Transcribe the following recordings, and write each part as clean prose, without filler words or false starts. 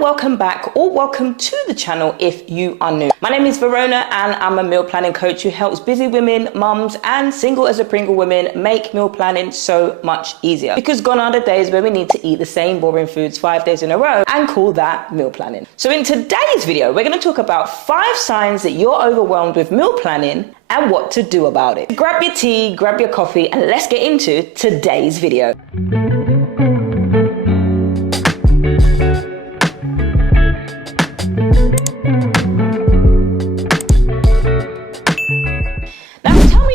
and welcome back or welcome to the channel if you are new. My name is Verona and I'm a meal planning coach who helps busy women, mums and single as a Pringle women make meal planning so much easier. Because gone are the days where we need to eat the same boring foods 5 days in a row and call that meal planning. So in today's video, we're going to talk about 5 signs that you're overwhelmed with meal planning and what to do about it. Grab your tea, grab your coffee and let's get into today's video.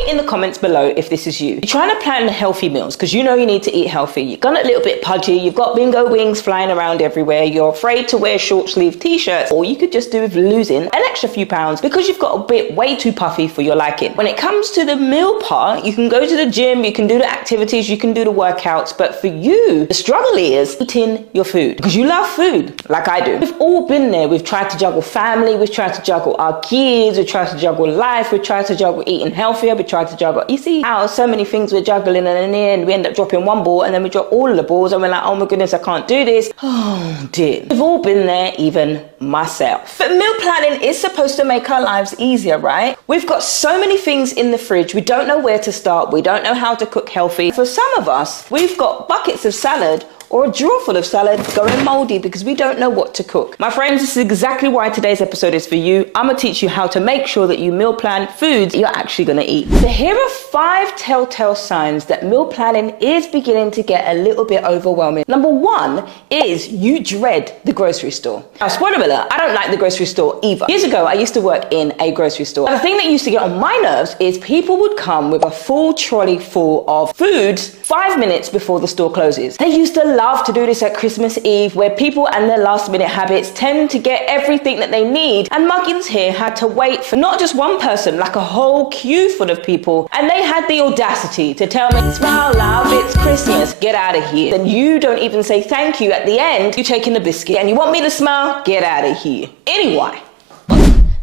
In the comments below if this is you. You're trying to plan healthy meals because you know you need to eat healthy. You've gone a little bit pudgy, you've got bingo wings flying around everywhere, you're afraid to wear short sleeve t-shirts, or you could just do with losing an extra few pounds because you've got a bit way too puffy for your liking. When it comes to the meal part, you can go to the gym, you can do the activities, you can do the workouts, but for you, the struggle is eating your food because you love food like I do. We've all been there. We've tried to juggle family, we've tried to juggle our kids, we've tried to juggle life, we've tried to juggle eating healthier, we tried to juggle. You see how so many things we're juggling, and in the end we end up dropping one ball and then we drop all of the balls and we're like, oh my goodness, I can't do this. Oh dear. We've all been there, even myself. But meal planning is supposed to make our lives easier, right? We've got so many things in the fridge, we don't know where to start, we don't know how to cook healthy. For some of us, we've got buckets of salad or a drawer full of salad going moldy because we don't know what to cook. My friends, this is exactly why today's episode is for you. I'm gonna teach you how to make sure that you meal plan foods you're actually gonna eat. So here are 5 telltale signs that meal planning is beginning to get a little bit overwhelming. Number 1 is you dread the grocery store. Now, spoiler alert, I don't like the grocery store either. Years ago, I used to work in a grocery store. The thing that used to get on my nerves is people would come with a full trolley full of foods 5 minutes before the store closes. They used to love to do this at Christmas Eve, where people and their last minute habits tend to get everything that they need, and Muggins here had to wait for not just one person, like a whole queue full of people, and they had the audacity to tell me, smile love, it's Christmas, get out of here. Then you don't even say thank you at the end, you taking the biscuit and you want me to smile, get out of here. Anyway,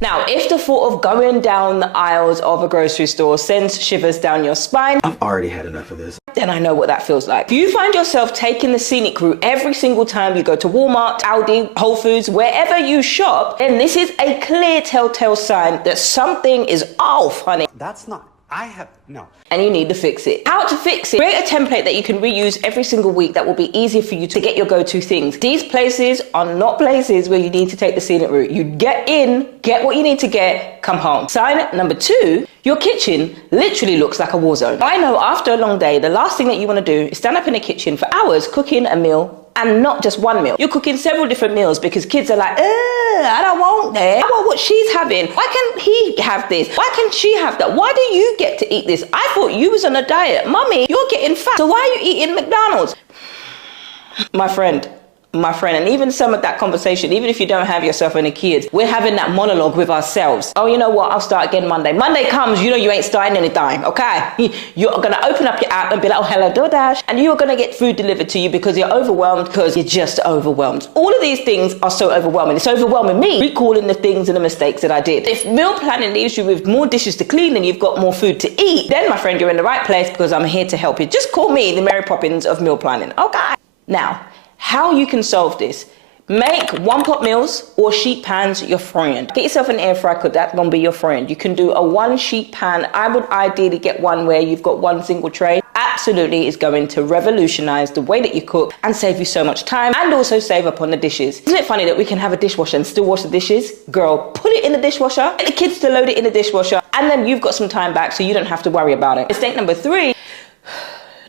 now, if the thought of going down the aisles of a grocery store sends shivers down your spine, I've already had enough of this. Then I know what that feels like. If you find yourself taking the scenic route every single time you go to Walmart, Aldi, Whole Foods, wherever you shop, then this is a clear telltale sign that something is off, honey. That's not, no. And you need to fix it. How to fix it? Create a template that you can reuse every single week that will be easier for you to get your go-to things. These places are not places where you need to take the scenic route. You get in, get what you need to get, come home. Sign number 2, your kitchen literally looks like a war zone. I know after a long day, the last thing that you want to do is stand up in the kitchen for hours cooking a meal, and not just one meal. You're cooking several different meals because kids are like, I don't want that. I want what she's having. Why can't he have this? Why can't she have that? Why do you get to eat this? I thought you was on a diet. Mommy, you're getting fat. So why are you eating McDonald's? My friend, and even some of that conversation, even if you don't have yourself any kids, we're having that monologue with ourselves. Oh, you know what? I'll start again Monday. Monday comes, you know you ain't starting anything, okay? You're gonna open up your app and be like, oh, hello, DoorDash, and you're gonna get food delivered to you because you're overwhelmed, because you're just overwhelmed. All of these things are so overwhelming. It's overwhelming me recalling the things and the mistakes that I did. If meal planning leaves you with more dishes to clean and you've got more food to eat, then my friend, you're in the right place because I'm here to help you. Just call me the Mary Poppins of meal planning, okay? Now, how you can solve this: make one-pot meals or sheet pans your friend. Get yourself an air fryer because that's gonna be your friend. You can do a 1-sheet pan. I would ideally get one where you've got one single tray. Absolutely is going to revolutionize the way that you cook and save you so much time, and also save up on the dishes. Isn't it funny that we can have a dishwasher and still wash the dishes? Girl, put it in the dishwasher, get the kids to load it in the dishwasher, and then you've got some time back so you don't have to worry about it. Mistake number 3.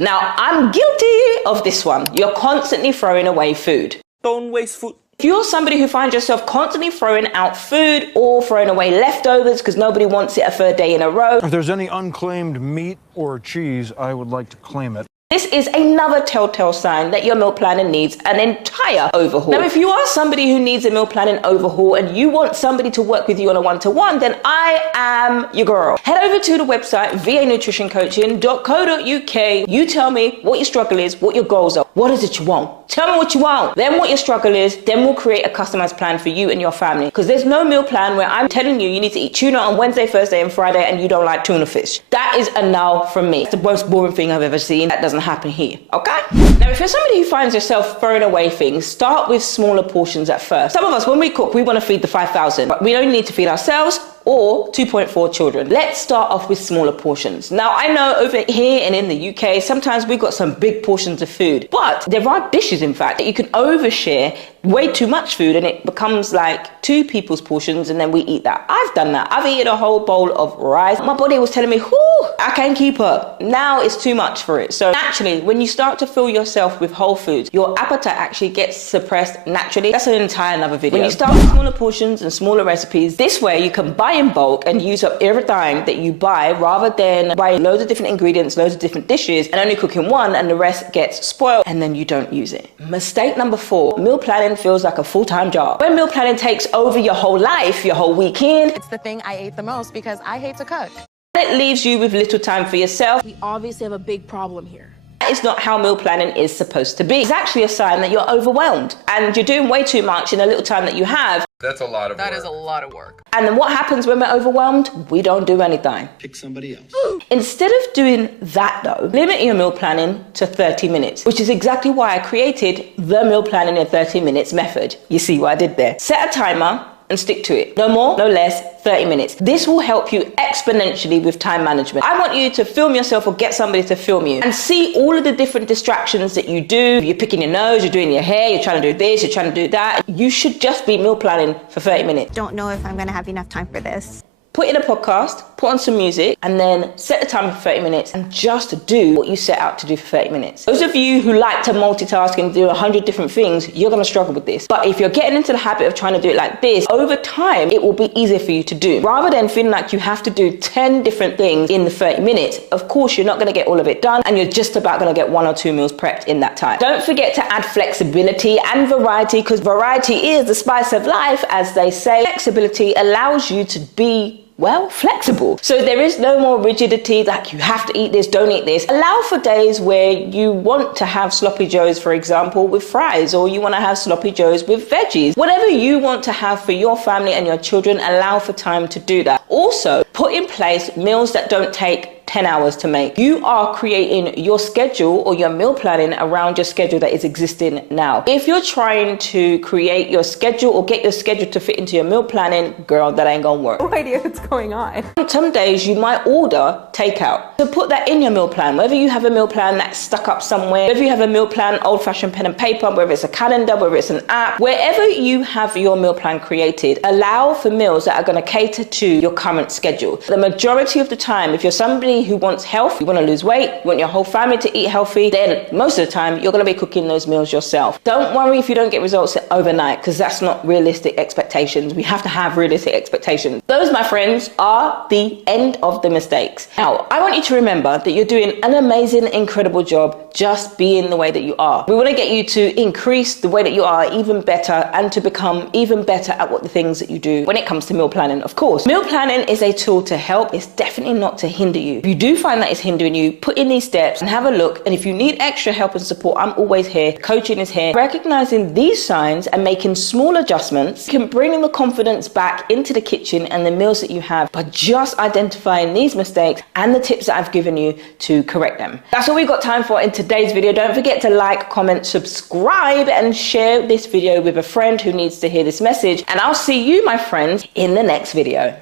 Now, I'm guilty of this one. You're constantly throwing away food. Don't waste food. If you're somebody who finds yourself constantly throwing out food or throwing away leftovers because nobody wants it a 3rd day in a row. If there's any unclaimed meat or cheese, I would like to claim it. This is another telltale sign that your meal planning needs an entire overhaul. Now, if you are somebody who needs a meal planning overhaul and you want somebody to work with you on a one-to-one, then I am your girl. Head over to the website, vanutritioncoaching.co.uk. You tell me what your struggle is, what your goals are. What is it you want? Tell me what you want. Then what your struggle is, then we'll create a customized plan for you and your family. Because there's no meal plan where I'm telling you need to eat tuna on Wednesday, Thursday, and Friday, and you don't like tuna fish. That is a no from me. It's the most boring thing I've ever seen. That doesn't happen here, okay? Now, if you're somebody who finds yourself throwing away things, start with smaller portions at first. Some of us, when we cook, we want to feed the 5,000, but we only need to feed ourselves or 2.4 children. Let's start off with smaller portions. Now, I know over here and in the UK, sometimes we've got some big portions of food, but there are dishes, in fact, that you can overshare way too much food and it becomes like 2 people's portions and then we eat that. I've done that. I've eaten a whole bowl of rice. My body was telling me, whoo, I can't keep up. Now it's too much for it. So naturally, when you start to fill yourself with whole foods, your appetite actually gets suppressed naturally. That's an entire another video. When you start with smaller portions and smaller recipes, this way you can buy in bulk and use up everything that you buy rather than buying loads of different ingredients, loads of different dishes and only cooking one and the rest gets spoiled and then you don't use it. Mistake number 4, meal planning feels like a full-time job. When meal planning takes over your whole life, your whole weekend, it's the thing I ate the most because I hate to cook. It leaves you with little time for yourself. We obviously have a big problem here. That is not how meal planning is supposed to be. It's actually a sign that you're overwhelmed and you're doing way too much in a little time that you have. That's a lot of work. That is a lot of work. And then what happens when we're overwhelmed? We don't do anything. Pick somebody else. Instead of doing that though, limit your meal planning to 30 minutes, which is exactly why I created the meal planning in 30 minutes method. You see what I did there? Set a timer and stick to it. No more, no less, 30 minutes. This will help you exponentially with time management. I want you to film yourself or get somebody to film you and see all of the different distractions that you do. You're picking your nose, you're doing your hair, you're trying to do this, you're trying to do that. You should just be meal planning for 30 minutes. Don't know if I'm gonna have enough time for this. Put in a podcast, put on some music, and then set the timer for 30 minutes and just do what you set out to do for 30 minutes. Those of you who like to multitask and do 100 different things, you're gonna struggle with this. But if you're getting into the habit of trying to do it like this, over time, it will be easier for you to do. Rather than feeling like you have to do 10 different things in the 30 minutes, of course, you're not gonna get all of it done, and you're just about gonna get 1 or 2 meals prepped in that time. Don't forget to add flexibility and variety, because variety is the spice of life, as they say. Flexibility allows you to be flexible. So there is no more rigidity like you have to eat this, don't eat this. Allow for days where you want to have sloppy joes, for example, with fries, or you want to have sloppy joes with veggies. Whatever you want to have for your family and your children, allow for time to do that. Also, put in place meals that don't take 10 hours to make. You are creating your schedule or your meal planning around your schedule that is existing now. If you're trying to create your schedule or get your schedule to fit into your meal planning, girl, that ain't gonna work. No idea what's going on. Some days you might order takeout. So put that in your meal plan. Whether you have a meal plan that's stuck up somewhere, whether you have a meal plan, old-fashioned pen and paper, whether it's a calendar, whether it's an app, wherever you have your meal plan created, allow for meals that are gonna cater to your current schedule. The majority of the time, if you're somebody who wants health, you want to lose weight, you want your whole family to eat healthy, then most of the time you're going to be cooking those meals yourself. Don't worry if you don't get results overnight, because that's not realistic expectations. We have to have realistic expectations. Those, my friends, are the end of the mistakes. Now, I want you to remember that you're doing an amazing, incredible job just being the way that you are. We want to get you to increase the way that you are even better and to become even better at what the things that you do when it comes to meal planning. Of course, meal planning is a tool to help. It's definitely not to hinder you. If you do find that it's hindering you, put in these steps and have a look. And if you need extra help and support, I'm always here. Coaching is here. Recognizing these signs and making small adjustments can bring the confidence back into the kitchen and the meals that you have by just identifying these mistakes and the tips that I've given you to correct them. That's all we've got time for in today's video. Don't forget to like, comment, subscribe, and share this video with a friend who needs to hear this message. And I'll see you, my friends, in the next video.